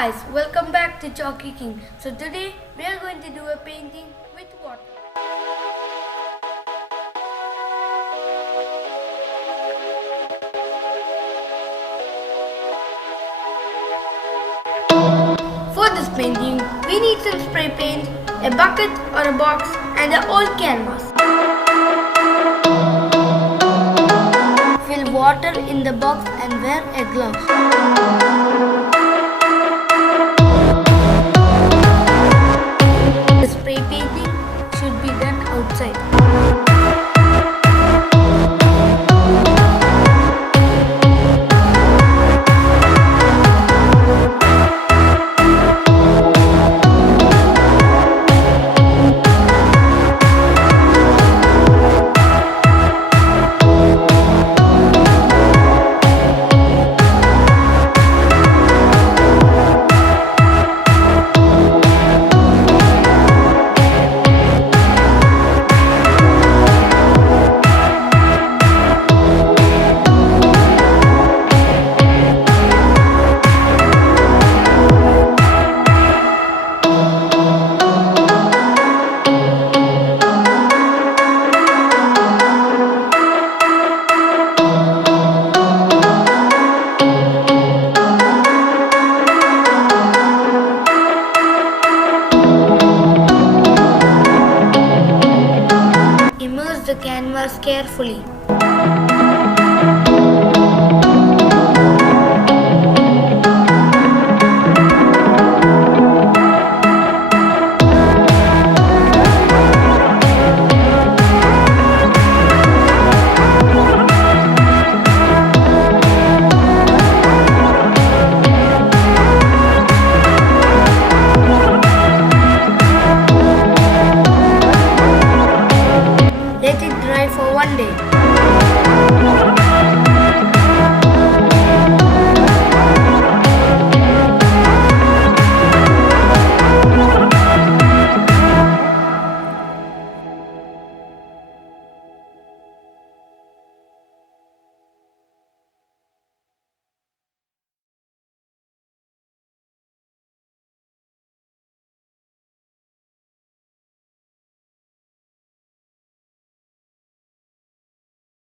guys, welcome back to Chalky King. So today we are going to do a painting with water. For this painting, we need some spray paint, a bucket or a box and an old canvas. Fill water in the box and wear a glove. The spray painting should be done outside. Immerse the canvas carefully.